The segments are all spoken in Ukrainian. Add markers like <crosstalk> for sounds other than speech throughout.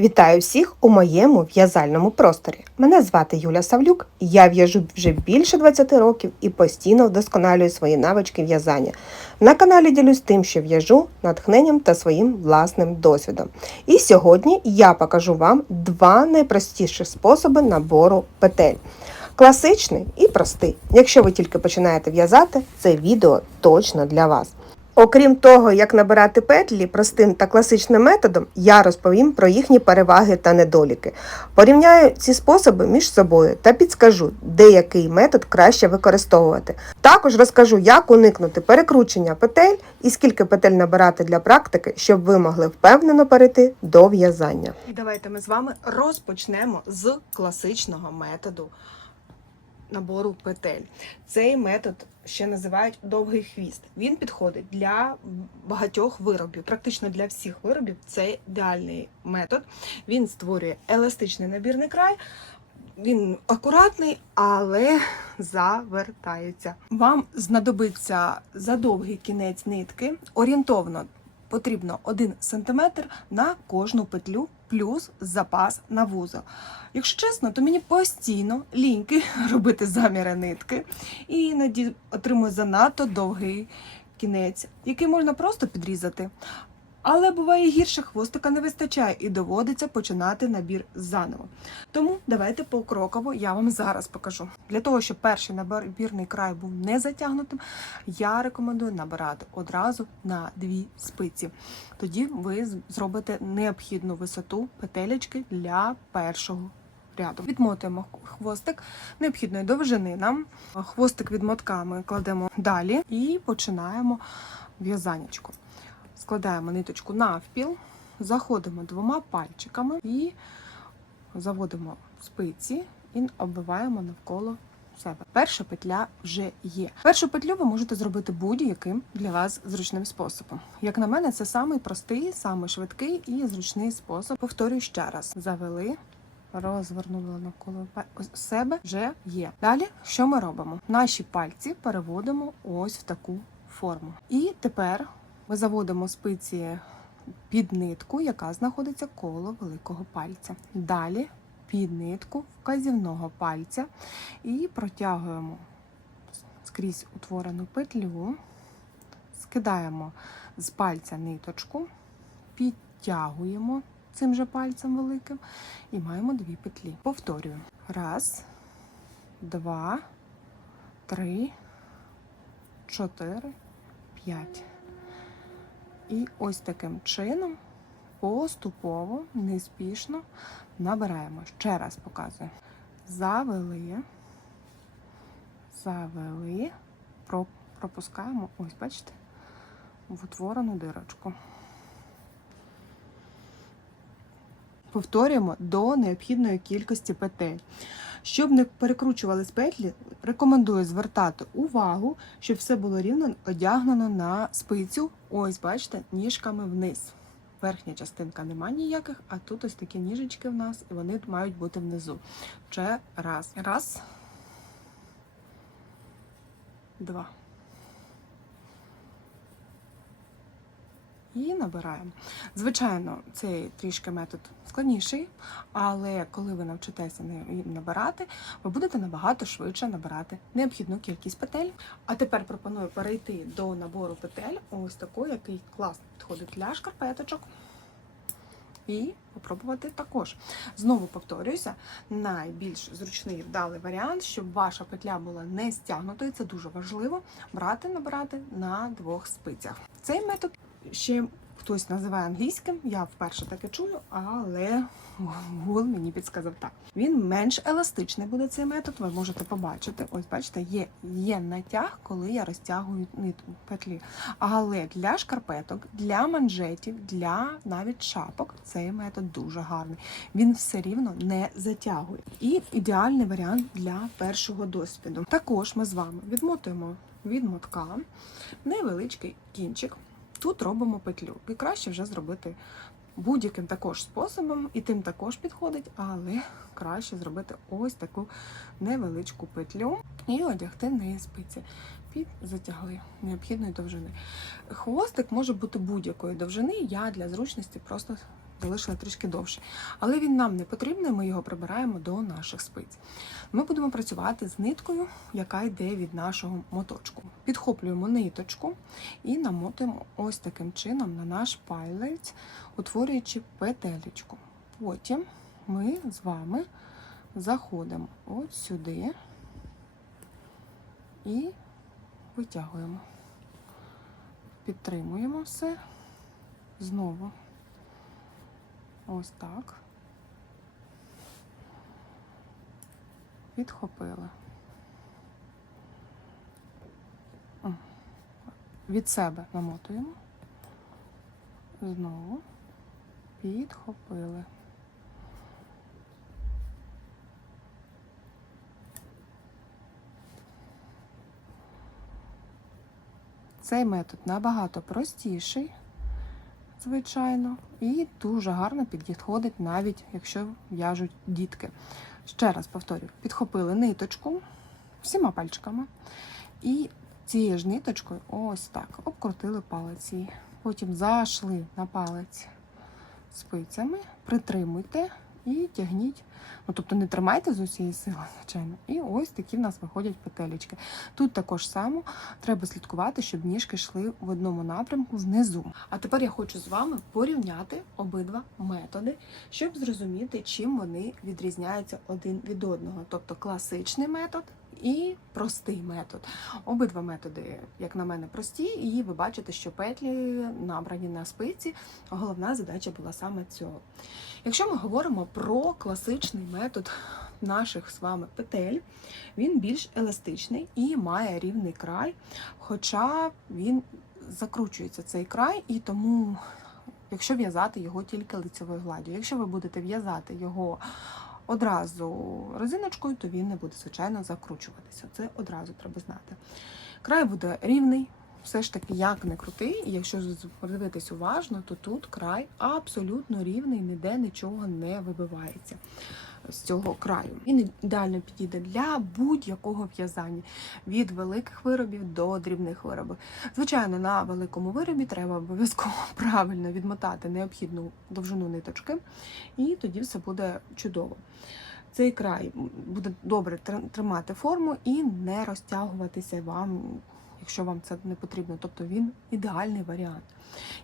Вітаю всіх у моєму в'язальному просторі. Мене звати Юля Савлюк. Я в'яжу вже більше 20 років і постійно вдосконалюю свої навички в'язання. На каналі ділюсь тим, що в'яжу натхненням та своїм власним досвідом. І сьогодні я покажу вам два найпростіші способи набору петель. Класичний і простий. Якщо ви тільки починаєте в'язати, це відео точно для вас. Окрім того, як набирати петлі простим та класичним методом, я розповім про їхні переваги та недоліки. Порівняю ці способи між собою та підскажу, де який метод краще використовувати. Також розкажу, як уникнути перекручення петель і скільки петель набирати для практики, щоб ви могли впевнено перейти до в'язання. І Давайте ми з вами розпочнемо з класичного методу набору петель. Цей метод ще називають довгий хвіст. Він підходить для багатьох виробів, практично для всіх виробів. Це ідеальний метод. Він створює еластичний набірний край. Він акуратний, але завертається. Вам знадобиться за довгий кінець нитки орієнтовно потрібно 1 см на кожну петлю плюс запас на вузол. Якщо чесно, то мені постійно ліньки <laughs> робити заміри нитки і іноді отримую занадто довгий кінець, який можна просто підрізати. Але буває гірше, хвостика не вистачає і доводиться починати набір заново. Тому давайте покроково я вам зараз покажу. Для того, щоб перший набірний край був не затягнутим, я рекомендую набирати одразу на дві спиці. Тоді ви зробите необхідну висоту петелечки для першого ряду. Відмотуємо хвостик необхідної довжини нам. Хвостик відмотками кладемо далі і починаємо в'язанечко. Складаємо ниточку навпіл, заходимо двома пальчиками і заводимо спиці і обвиваємо навколо себе. Перша петля вже є. Першу петлю ви можете зробити будь-яким для вас зручним способом. Як на мене, це самий простий, самий швидкий і зручний спосіб. Повторюю ще раз: завели. Розвернули навколо себе вже є. Далі що ми робимо? Наші пальці переводимо ось в таку форму. І тепер ми заводимо спиці під нитку, яка знаходиться коло великого пальця. Далі під нитку вказівного пальця і протягуємо скрізь утворену петлю, скидаємо з пальця ниточку, підтягуємо цим же пальцем великим і маємо дві петлі. Повторюю. Раз, два, три, чотири, п'ять. І ось таким чином поступово, неспішно набираємо. Ще раз показую. Завели, завели, пропускаємо, ось, бачите, в утворену дирочку. Повторюємо до необхідної кількості петель. Щоб не перекручувались петлі, рекомендую звертати увагу, щоб все було рівно одягнено на спицю. Ось, бачите, ніжками вниз. Верхня частинка нема ніяких, а тут ось такі ніжечки в нас, і вони мають бути внизу. Ще раз. Раз. Два. І набираємо. Звичайно, цей трішки метод складніший, але коли ви навчитеся набирати, ви будете набагато швидше набирати необхідну кількість петель. А тепер пропоную перейти до набору петель, ось такий, який класно підходить для шкарпеточок. І попробувати також. Знову повторююся, найбільш зручний вдалий варіант, щоб ваша петля була не стягнутою, це дуже важливо, брати, набирати на двох спицях. Цей метод ще хтось називає англійським, я вперше таке чую, але Google мені підсказав так. Він менш еластичний буде цей метод, ви можете побачити. Ось, бачите, є є натяг, коли я розтягую нитку петлі. Але для шкарпеток, для манжетів, для навіть шапок цей метод дуже гарний. Він все рівно не затягує. І ідеальний варіант для першого досвіду. Також ми з вами відмотуємо від мотка невеличкий кінчик. Тут робимо петлю. І краще вже зробити будь-яким також способом, і тим також підходить, але краще зробити ось таку невеличку петлю і одягти неї спиці. Під затягли необхідної довжини. Хвостик може бути будь-якої довжини. Я для зручності просто залишили трішки довше. Але він нам не потрібний, ми його прибираємо до наших спиць. Ми будемо працювати з ниткою, яка йде від нашого моточку. Підхоплюємо ниточку і намотуємо ось таким чином на наш палець, утворюючи петелечку. Потім ми з вами заходимо от сюди і витягуємо. Підтримуємо все. Знову. Ось так. Підхопили. Від себе намотуємо. Знову. Підхопили. Цей метод набагато простіший, звичайно, і дуже гарно підходить навіть якщо в'яжуть дітки. Ще раз повторюю, підхопили ниточку всіма пальчиками і цією ж ниточкою ось так обкрутили палець. Потім зайшли на палець спицями, притримуйте і тягніть. Ну, тобто не тримайте з усієї сили, звичайно. І ось такі в нас виходять петелечки. Тут також само треба слідкувати, щоб ніжки йшли в одному напрямку внизу. А тепер я хочу з вами порівняти обидва методи, щоб зрозуміти, чим вони відрізняються один від одного. Тобто класичний метод і простий метод. Обидва методи, як на мене, прості, і ви бачите, що петлі набрані на спиці. Головна задача була саме цього. Якщо ми говоримо про класичний метод наших з вами петель, він більш еластичний і має рівний край, хоча він закручується цей край, і тому, якщо в'язати його тільки лицевою гладдю, якщо ви будете в'язати його одразу резиночкою, то він не буде, звичайно, закручуватися. Це одразу треба знати. Край буде рівний, все ж таки, як не крутий, і якщо подивитись уважно, то тут край абсолютно рівний, ніде нічого не вибивається з цього краю. Він ідеально підійде для будь-якого в'язання від великих виробів до дрібних виробів. Звичайно, на великому виробі треба обов'язково <laughs> правильно відмотати необхідну довжину ниточки, і тоді все буде чудово. Цей край буде добре тримати форму і не розтягуватися вам, якщо вам це не потрібно. Тобто він ідеальний варіант.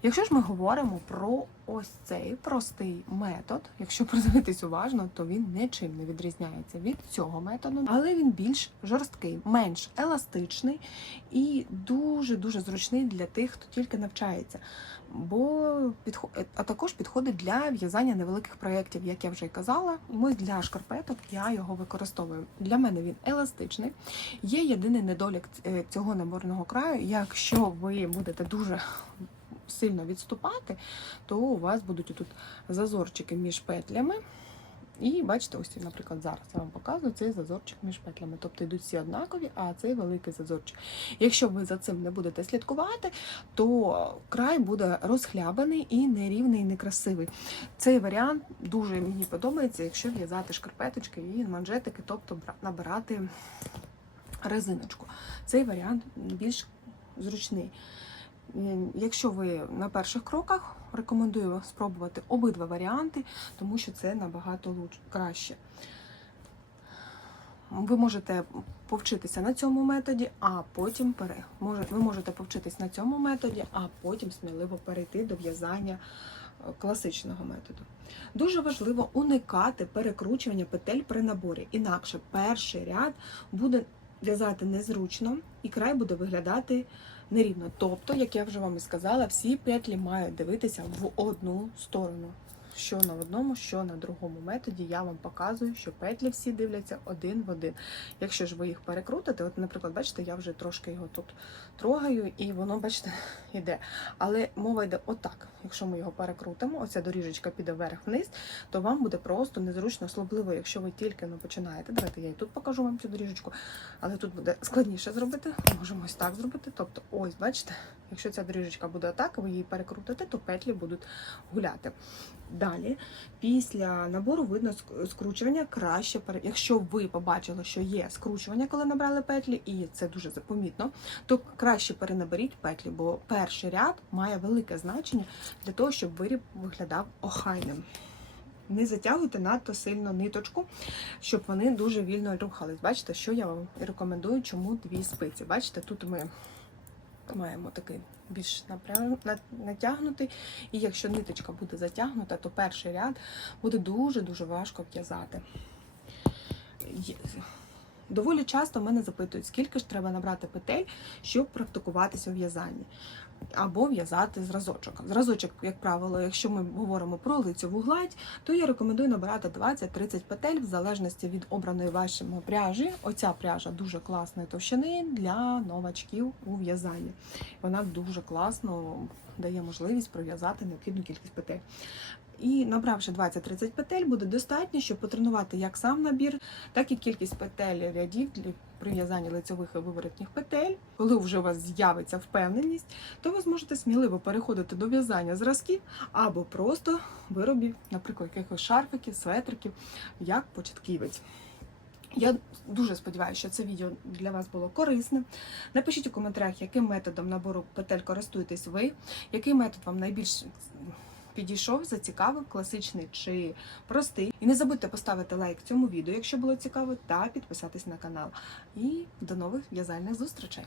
Якщо ж ми говоримо про ось цей простий метод, якщо придивитись уважно, то він нічим не відрізняється від цього методу, але він більш жорсткий, менш еластичний і дуже дуже зручний для тих, хто тільки навчається. Бо підхо- а також підходить для в'язання невеликих проєктів, як я вже казала. Ми для шкарпеток я його використовую. Для мене він еластичний. Є єдиний недолік е, цього наборного краю. Якщо ви будете дуже сильно відступати, то у вас будуть тут зазорчики між петлями. І бачите, ось, наприклад, зараз я вам показую цей зазорчик між петлями. Тобто йдуть всі однакові, а цей великий зазорчик. Якщо ви за цим не будете слідкувати, то край буде розхлябаний і нерівний, і некрасивий. Цей варіант дуже мені подобається, якщо в'язати шкарпеточки і манжетики, тобто набирати резиночку. Цей варіант більш зручний. Якщо ви на перших кроках, рекомендую спробувати обидва варіанти, тому що це набагато краще. Ви можете повчитися на цьому методі, а потім ви можете повчитись на цьому методі, а потім сміливо перейти до в'язання е, класичного методу. Дуже важливо уникати перекручування петель при наборі, інакше перший ряд буде в'язати незручно і край буде виглядати нерівно. Тобто, як я вже вам і сказала, всі петлі мають дивитися в одну сторону. Що на одному, що на другому методі, я вам показую, що петлі всі дивляться один в один. Якщо ж ви їх перекрутите, от, наприклад, бачите, я вже трошки його тут трогаю, і воно, бачите, <laughs> йде. Але мова йде отак. Якщо ми його перекрутимо, оця доріжечка піде вверх-вниз, то вам буде просто незручно, особливо, якщо ви тільки ну, починаєте. Давайте я і тут покажу вам цю доріжечку, але тут буде складніше зробити. Можемо ось так зробити. Тобто, ось, бачите, якщо ця доріжечка буде отак, ви її перекрутите, то петлі будуть гуляти. Далі, після набору видно скручування краще, якщо ви побачили, що є скручування, коли набрали петлі, і це дуже помітно, то краще перенаберіть петлі, бо перший ряд має велике значення для того, щоб виріб виглядав охайним. Не затягуйте надто сильно ниточку, щоб вони дуже вільно рухались. Бачите, що я вам рекомендую, чому дві спиці. Бачите, тут ми маємо такий більш натягнутий, і якщо ниточка буде затягнута, то перший ряд буде дуже-дуже важко в'язати. Доволі часто мене запитують, скільки ж треба набрати петель, щоб практикуватися у в'язанні. Або в'язати зразочок. Зразочок, як правило, якщо ми говоримо про лицьову гладь, то я рекомендую набирати 20-30 петель в залежності від обраної вашої пряжі. Оця пряжа дуже класної товщини для новачків у в'язанні. Вона дуже класно дає можливість пров'язати необхідну кількість петель. І набравши 20-30 петель, буде достатньо, щоб потренувати як сам набір, так і кількість петель рядів для прив'язання лицьових і виворотніх петель. Коли вже у вас з'явиться впевненість, то ви зможете сміливо переходити до в'язання зразків або просто виробів, наприклад, якихось шарфиків, светриків, як початківець. Я дуже сподіваюся, що це відео для вас було корисним. Напишіть у коментарях, яким методом набору петель користуєтесь ви, який метод вам найбільш підійшов, зацікавив, класичний чи простий. І не забудьте поставити лайк цьому відео, якщо було цікаво, та підписатись на канал. І до нових в'язальних зустрічей!